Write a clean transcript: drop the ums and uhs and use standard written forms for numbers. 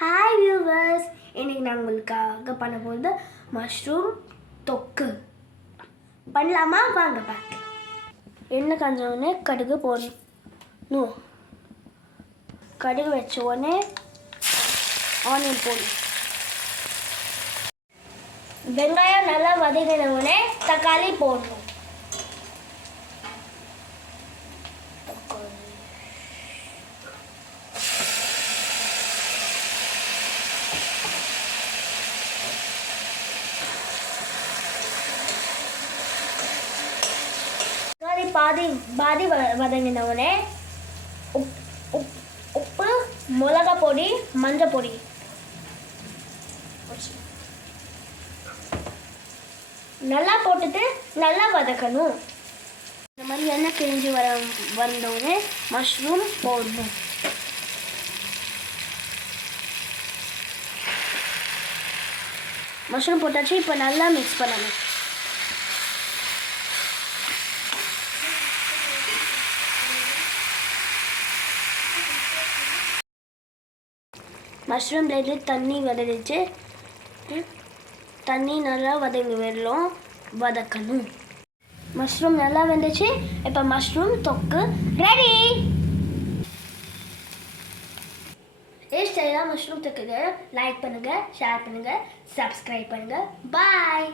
Hi viewers, இன்றைக்கி நான் உங்களுக்காக பண்ண போகிறது மஷ்ரூம் தொக்கு. பண்ணலாமா? வாங்க பார்க்க. எண்ணெய் காஞ்ச உடனே கடுகு போடணும். கடுகு வச்ச உடனே ஆனியன் போடணும். வெங்காயம் நல்லா வதங்கின உடனே தக்காளி போடணும். பாதி வதங்கின உடனே உப்பு, மிளகா பொடி, மஞ்சள் பொடி நல்லா போட்டுட்டு நல்லா வதக்கணும். இந்த மாதிரி எண்ணெய் கிழிஞ்சு வந்தவுடனே மஷ்ரூம் போடணும். மஷ்ரூம் போட்டாச்சு. இப்போ நல்லா மிக்ஸ் பண்ணணும். மஷ்ரூம்லேருந்து தண்ணி வதங்கிச்சு. தண்ணி நல்லா வதங்கி வரலும் வதக்கணும். மஷ்ரூம் நல்லா வந்துச்சு. இப்போ மஷ்ரூம் தொக்கு ரெடி. ஸ்டைலாக மஷ்ரூம் தொக்குங்க. லைக் பண்ணுங்கள், ஷேர் பண்ணுங்கள், சப்ஸ்கிரைப் பண்ணுங்கள். பாய்.